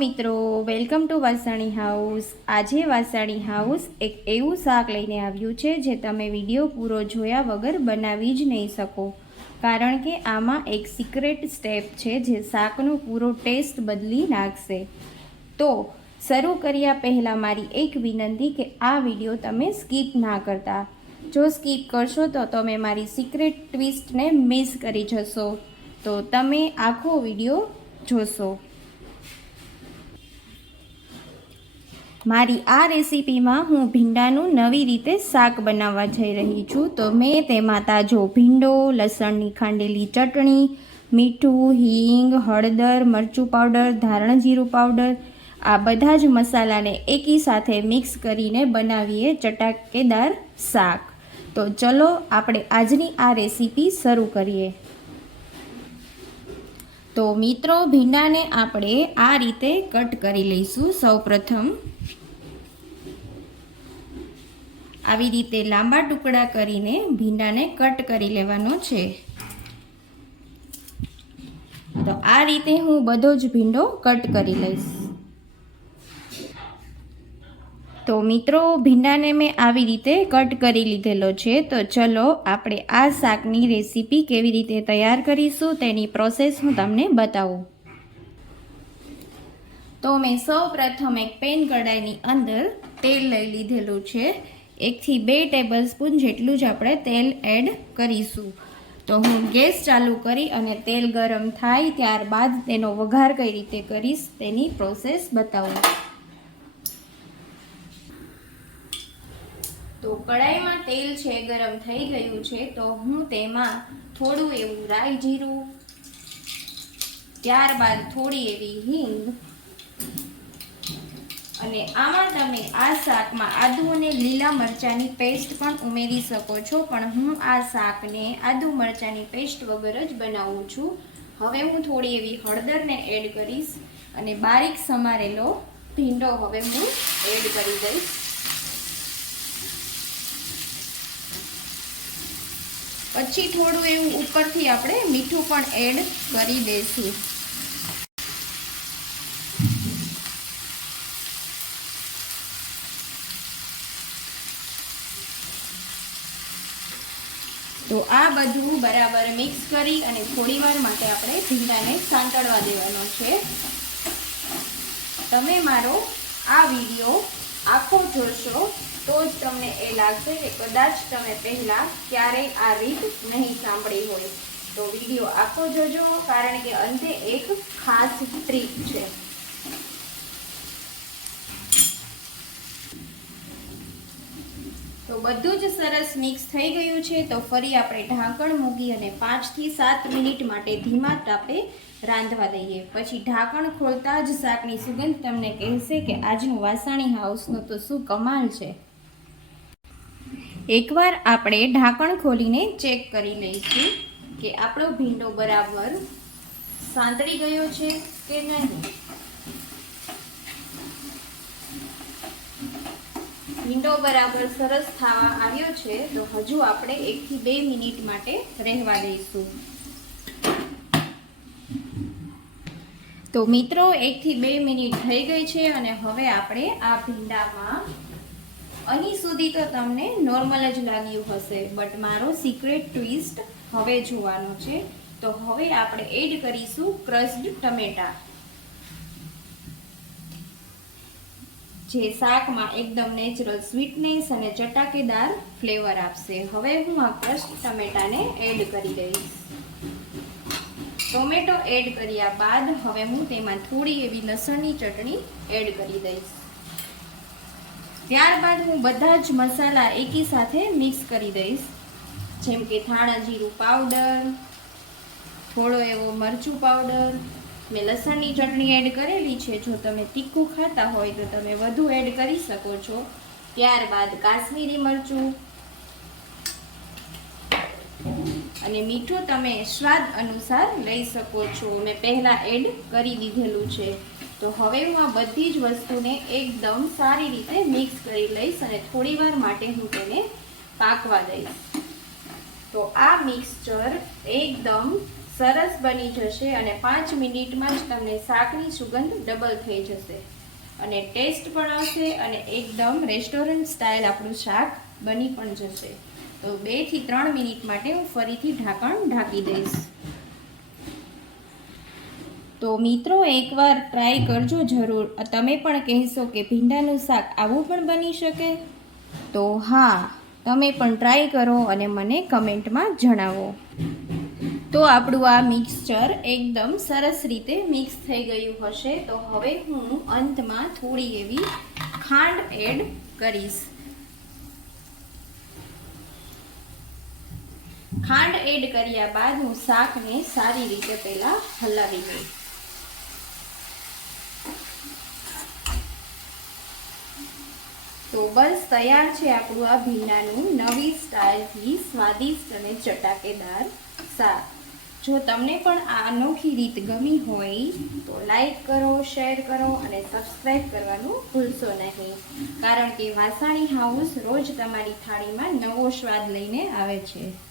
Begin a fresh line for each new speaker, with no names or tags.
મિત્રો welcome to Vasani house આજે Vasani house એક એવું શાક લઈને આવ્યું છે જે તમે વીડિયો પૂરો જોયા વગર બનાવી જ નહીં શકો. કારણ કે આમાં એક સિક્રેટ સ્ટેપ છે જે શાકનો પૂરો ટેસ્ટ બદલી નાખશે. તો, શરૂ કર્યા પહેલાં મારી એક વિનંતી કે આ વીડિયો તમે સ્કીપ ના કરતા. જો સ્કીપ કરશો તો તમે મારી સિક્રેટ ટ્વિસ્ટને મિસ કરી જશો. તો તમે આખો વીડિયો જોશો. મારી આ રેસીપીમાં હું ભીંડાનું નવી રીતે શાક બનાવવા જઈ રહી છું. તો મેં તેમાં તાજો ભીંડો, લસણની ખાંડેલી ચટણી, મીઠું, હિંગ, હળદર, મરચું પાવડર, ધારણ જીરું પાવડર, આ બધા જ મસાલાને એકી સાથે મિક્સ કરીને બનાવીએ ચટાકેદાર શાક. તો ચલો આપણે આજની આ રેસીપી શરૂ કરીએ. તો મિત્રો, ભીંડાને આપણે આ રીતે કટ કરી લઈશું. સૌપ્રથમ આવી રીતે લાંબા ટુકડા કરીને ભીંડાને કટ કરી લેવાનો છે. તો આ રીતે હું બધો જ ભીંડો કટ કરી લઈશ. તો મિત્રો, ભીંડાને મેં આવી રીતે કટ કરી લીધેલો છે. તો ચલો આપણે આ શાકની રેસીપી કેવી રીતે તૈયાર કરીશું તેની પ્રોસેસ હું તમને બતાવું. તો મેં સૌ પ્રથમ એક પેન કઢાઈની અંદર તેલ લઈ લીધેલું છે. એકથી બે ટેબલ સ્પૂન જેટલું જ આપણે તેલ એડ કરીશું. તો હું ગેસ ચાલુ કરી અને તેલ ગરમ થાય ત્યારબાદ તેનો વઘાર કઈ રીતે કરીશ તેની પ્રોસેસ બતાવું. તો કડાઈમાં તેલ છે, ગરમ થઈ ગયું છે, તો હું તેમાં થોડું એવું રાઈ જીરું, ત્યારબાદ થોડી એવી હિંગ અને આમાં તમે આ શાકમાં આદુ અને લીલા મરચાંની પેસ્ટ પણ ઉમેરી શકો છો. પણ હું આ શાકને આદુ મરચાંની પેસ્ટ વગર જ બનાવું છું. હવે હું થોડી એવી હળદરને એડ કરીશ અને બારીક સમારેલો ભીંડો હવે હું એડ કરી દઈશ. પછી થોડું એવું ઉપરથી આપણે મીઠું પણ એડ કરી દઈશું. તો આ બધું બરાબર મિક્સ કરી અને થોડીવાર માટે આપણે ભીંડાને સાંતળવા દેવાનો છે. તમે મારો આ વીડિયો આખો જોશો તો જ તમને એ લાગશે કે કદાચ તમે પહેલાં ક્યારેય આ રીત નહીં સાંભળી હોય. તો વીડિયો આખો જોજો, કારણ કે અંતે એક ખાસ ટ્રીક છે. તો બધું જ સરસ મિક્સ થઈ ગયું છે. તો ફરી આપણે ઢાંકણ મૂકી અને પાંચથી સાત મિનિટ માટે ધીમા તાપે રાંધવા દઈએ. પછી ઢાંકણ ખોલતા જ શાકની સુગંધ તમને કહેશે કે આજનું વાસાણી હાઉસનું તો શું કમાલ છે. એકવાર આપણે ઢાંકણ ખોલીને ચેક કરી લઈશું કે આપણો ભીંડો બરાબર સાંતળી ગયો છે કે નહીં. ભીંડો બરાબર સરસ થવા આવ્યો છે, તો હજુ આપણે એકથી બે મિનિટ માટે રહેવા દઈશું. તો મિત્રો, એકથી બે મિનિટ થઈ ગઈ છે અને હવે આપણે આ ભીંડામાં અહીં સુધી તો તમને નોર્મલ જ લાગ્યું હશે, બટ મારો સિક્રેટ ટ્વિસ્ટ હવે જોવાનો છે. તો હવે આપણે એડ કરીશું ક્રસ્ડ ટમેટા. જે શાકમાં એકદમ નેચરલ સ્વીટનેસ અને ચટાકેદાર ફ્લેવર આપશે. હવે હું આ ક્રસ્ટ ટમેટાને એડ કરી દઈશ. ટોમેટો એડ કર્યા બાદ હવે હું તેમાં થોડી એવી લસણની ચટણી એડ કરી દઈશ. ત્યારબાદ હું બધા જ મસાલા એકી સાથે મિક્સ કરી દઈશ. જેમ કે ધાણા જીરું પાવડર થોડો એવો મરચું પાવડર મેં લસણની ચટણી એડ કરેલી છે. જો તમે તીખું ખાતા હોય તો તમે વધુ એડ કરી શકો છો. ત્યારબાદ કાશ્મીરી મરચું. અને મીઠું તમે સ્વાદ અનુસાર લઈ શકો છો. મેં પહેલાં એડ કરી દીધેલું છે. તો હવે હું આ બધી જ વસ્તુને એકદમ સારી રીતે મિક્સ કરી લઈશ અને થોડીવાર માટે હું તેને પાકવા દઈશ. તો આ મિક્સચર એકદમ સરસ બની જશે અને પાંચ મિનિટમાં જ તમને શાકની સુગંધ ડબલ થઈ જશે. અને ટેસ્ટ પણ આવશે અને એકદમ રેસ્ટોરન્ટ સ્ટાઇલ આપણું શાક બની પણ જશે. તો બેથી ત્રણ મિનિટ માટે હું ફરીથી ઢાંકણ ઢાંકી દઈશ. તો મિત્રો, એકવાર ટ્રાય કરજો જરૂર. તમે પણ કહેશો કે ભીંડાનું શાક આવું પણ બની શકે? તો હા, તમે પણ ટ્રાય કરો અને મને કમેન્ટમાં જણાવો. તો આપણું આ મિક્સચર એકદમ સરસ રીતે મિક્સ થઈ ગયું હશે. તો હવે હું અંતમાં થોડી એવી ખાંડ એડ કરીશ. ખાંડ એડ કર્યા બાદ હું શાકને સારી રીતે પહેલા હલાવી લઈશ તો બસ તૈયાર છે આપણું આ ભીંડાનું નવી સ્ટાઇલથી સ્વાદિષ્ટ અને ચટાકેદાર શાક. જો તમને પણ આ અનોખી રીત ગમી હોય, તો લાઈક કરો શેર કરો અને સબસ્ક્રાઈબ કરવાનું ભૂલશો નહીં. કારણ કે વાસાણી હાઉસ રોજ તમારી થાળીમાં નવો સ્વાદ લઈને આવે છે.